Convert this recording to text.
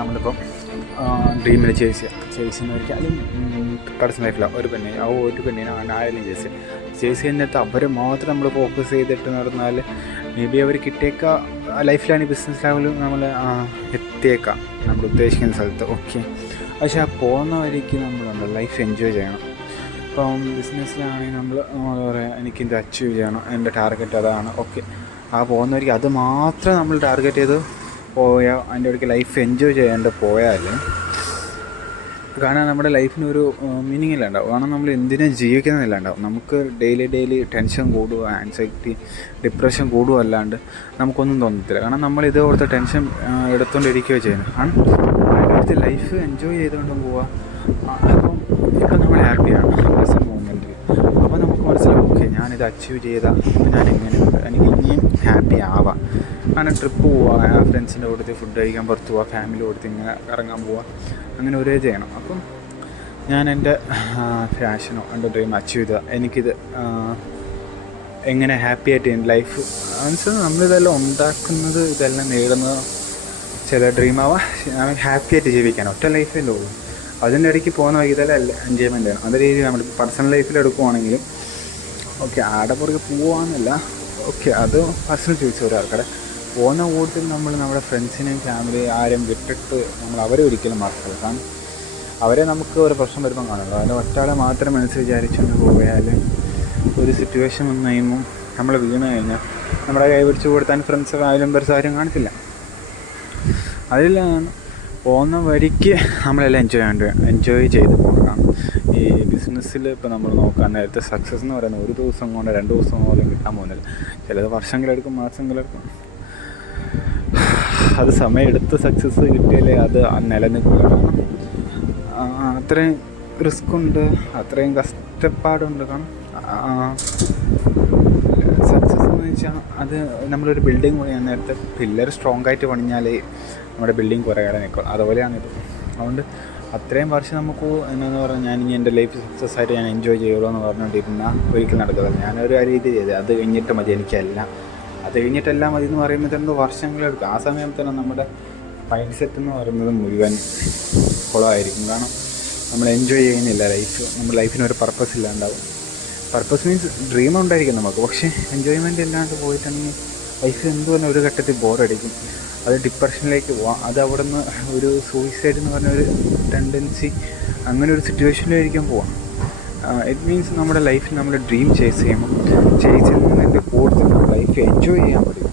നമ്മളിപ്പം ഡ്രീമിൽ ചേസിന്ന് ഒരിക്കലും പേഴ്സണൽ ലൈഫിലാണ് ഒരു പെണ്ണിന് ഒരു പെണ്ണിനെ ആയാലും ചേസ് ചെയ്യുന്നിടത്ത് അവരെ മാത്രം നമ്മൾ ഫോക്കസ് ചെയ്തിട്ട് നടന്നാൽ മേ ബി അവർ കിട്ടിയേക്കാം ലൈഫിലാണ് ബിസിനസ് ലെവലും നമ്മൾ എത്തിയേക്കാം നമ്മൾ ഉദ്ദേശിക്കുന്ന സ്ഥലത്ത്. ഓക്കെ, പക്ഷേ ആ പോകുന്ന വഴിക്ക് നമ്മളുണ്ട് ലൈഫ് എൻജോയ് ചെയ്യണം. ഇപ്പം ബിസിനസ്സിലാണെങ്കിൽ നമ്മൾ എന്താ പറയുക, എനിക്കിത് അച്ചീവ് ചെയ്യണം, എൻ്റെ ടാർഗറ്റ് അതാണ്. ഓക്കെ, ആ പോകുന്നവർക്ക് അത് മാത്രം നമ്മൾ ടാർഗറ്റ് ചെയ്ത് പോയാൽ അതിൻ്റെ ഇടയ്ക്ക് ലൈഫ് എൻജോയ് ചെയ്യാണ്ട് പോയാൽ കാരണം നമ്മുടെ ലൈഫിനൊരു മീനിങ് ഇല്ലാണ്ടാവും. കാരണം നമ്മൾ എന്തിനും ജീവിക്കുന്നില്ലാണ്ടാവും. നമുക്ക് ഡെയിലി ടെൻഷൻ കൂടുക, ആൻസൈറ്റി, ഡിപ്രഷൻ കൂടുക അല്ലാണ്ട് നമുക്കൊന്നും തോന്നത്തില്ല. കാരണം നമ്മൾ ഇത് ഓർത്ത് ടെൻഷൻ എടുത്തുകൊണ്ടിരിക്കുകയോ ചെയ്യുന്നത്. കാരണം അടുത്ത ലൈഫ് എൻജോയ് ചെയ്തുകൊണ്ടും പോവുക. അപ്പം ഇപ്പം നമ്മൾ ഹാപ്പിയാണ് പ്രസൻറ്റ് മൂമെൻറ്റിൽ. അപ്പോൾ നമുക്ക് മനസ്സിലാവും, ഓക്കെ ഞാനിത് അച്ചീവ് ചെയ്താൽ ഞാൻ എങ്ങനെയുണ്ട്, എനിക്ക് ഇനിയും ഹാപ്പി ആവാം. അങ്ങനെ ട്രിപ്പ് പോവുക, ഫ്രണ്ട്സിൻ്റെ കൂട്ടത്തിൽ ഫുഡ് കഴിക്കാൻ പുറത്ത് പോവുക, ഫാമിലി കൊടുത്ത് ഇങ്ങനെ ഇറങ്ങാൻ പോവുക, അങ്ങനെ ഒരേ ചെയ്യണം. അപ്പം ഞാൻ എൻ്റെ ഫാഷനോ എൻ്റെ ഡ്രീം അച്ചീവ് ചെയ്താൽ എനിക്കിത് എങ്ങനെ ഹാപ്പി ആയിട്ട് എൻ്റെ ലൈഫ് മീൻസ് നമ്മളിതെല്ലാം ഉണ്ടാക്കുന്നത്, ഇതെല്ലാം നേടുന്നത് ചില ഡ്രീമാവാം ഹാപ്പി ആയിട്ട് ജീവിക്കാൻ ഒറ്റ ലൈഫല്ലേ ഉള്ളൂ. അതിൻ്റെ ഇടയ്ക്ക് പോകുന്ന വൈകി ഇതെല്ലാം എൻജോയ്മെൻ്റ് ആണ്. അതേ രീതിയിൽ നമ്മൾ പേഴ്സണൽ ലൈഫിൽ എടുക്കുവാണെങ്കിലും ഓക്കെ ആടെ പുറകെ പോവാന്നല്ല, ഓക്കെ അത് പേഴ്സണൽ ചോദിച്ച ഒരാൾക്കടെ പോകുന്ന കൂട്ടത്തിൽ നമ്മൾ നമ്മുടെ ഫ്രണ്ട്സിനെയും ഫാമിലി ആരും വിട്ടിട്ട് നമ്മൾ അവരെ ഒരിക്കലും മറക്കരുത്. കാരണം അവരെ നമുക്ക് ഒരു പ്രശ്നം വരുമ്പം കാണുള്ളൂ. അതിൻ്റെ ഒറ്റാളെ മാത്രം മനസ്സ് വിചാരിച്ചുകൊണ്ട് പോയാൽ ഒരു സിറ്റുവേഷൻ വന്നു കഴിയുമ്പം നമ്മൾ വീണ് കഴിഞ്ഞാൽ നമ്മുടെ കൈ പിടിച്ച് കൊടുത്താൽ ഫ്രണ്ട്സ് ആയാലും ആരും കാണത്തില്ല. അതിലാണ് പോകുന്ന വഴിക്ക് നമ്മളെല്ലാം എൻജോയ് ചെയ്ത് പോകണം. ഈ ബിസിനസ്സിൽ ഇപ്പോൾ നമ്മൾ നോക്കാൻ നേരത്തെ സക്സസ് എന്ന് പറയുന്നത് ഒരു ദിവസം കൊണ്ട് 2 ദിവസം പോലും കിട്ടാൻ പോകുന്നില്ല. ചിലത് വർഷങ്ങളെടുക്കും, മാസങ്ങളെടുക്കും. അത് സമയമെടുത്ത് സക്സസ് കിട്ടിയാലേ അത് നിലനിൽക്കുക. അത്രയും റിസ്ക്കുണ്ട്, അത്രയും കഷ്ടപ്പാടുണ്ട്. കാരണം സക്സസ് എന്ന് വെച്ചാൽ അത് നമ്മളൊരു ബിൽഡിംഗ് പണിയാൻ നേരത്തെ പില്ലർ സ്ട്രോങ് ആയിട്ട് പണിഞ്ഞാലേ നമ്മുടെ ബിൽഡിംഗ് കുറേ കാലം നിൽക്കും. അതുപോലെയാണിത്. അതുകൊണ്ട് അത്രയും വർഷം നമുക്ക് എന്താണെന്ന് പറഞ്ഞാൽ ഞാനിനി എൻ്റെ ലൈഫ് സക്സസ് ആയിട്ട് ഞാൻ എൻജോയ് ചെയ്യുള്ളൂ എന്ന് പറഞ്ഞുകൊണ്ടിരുന്നാൽ ഒരിക്കലും നടക്കില്ല. ഞാനൊരു രീതി ചെയ്ത് അത് കഴിഞ്ഞിട്ട് മതി എനിക്കെല്ലാം, അത് കഴിഞ്ഞിട്ടെല്ലാം മതി എന്ന് പറയുമ്പോൾ തന്നെ വർഷങ്ങളെടുക്കും. ആ സമയം തന്നെ നമ്മുടെ മൈൻഡ് സെറ്റ് എന്ന് പറയുന്നത് മുഴുവൻ കുളമായിരിക്കും. കാരണം നമ്മൾ എൻജോയ് ചെയ്യുന്നില്ല ലൈഫ്. നമ്മുടെ ലൈഫിനൊരു പർപ്പസ് ഇല്ലാണ്ടാവും. പർപ്പസ് മീൻസ് ഡ്രീം ഉണ്ടായിരിക്കും നമുക്ക്, പക്ഷേ എൻജോയ്മെൻ്റ് ഇല്ലാണ്ട് പോയിട്ടുണ്ടെങ്കിൽ ലൈഫ് എന്തുകൊണ്ട് ഒരു ഘട്ടത്തിൽ ബോറടിക്കും. അത് ഡിപ്രഷനിലേക്ക് പോവാം. അത് അവിടെ നിന്ന് ഒരു സൂയിസൈഡ് എന്ന് പറഞ്ഞൊരു ടെൻഡൻസി, അങ്ങനെ ഒരു സിറ്റുവേഷനിലായിരിക്കും പോവാം. ഇറ്റ് മീൻസ് നമ്മുടെ ലൈഫിൽ നമ്മൾ ഡ്രീം ചേസ് ചെയ്യുമ്പോൾ ചെയ്യുന്നതിൻ്റെ കൂടുതൽ ലൈഫ് എൻജോയ് ചെയ്യാൻ പറ്റും.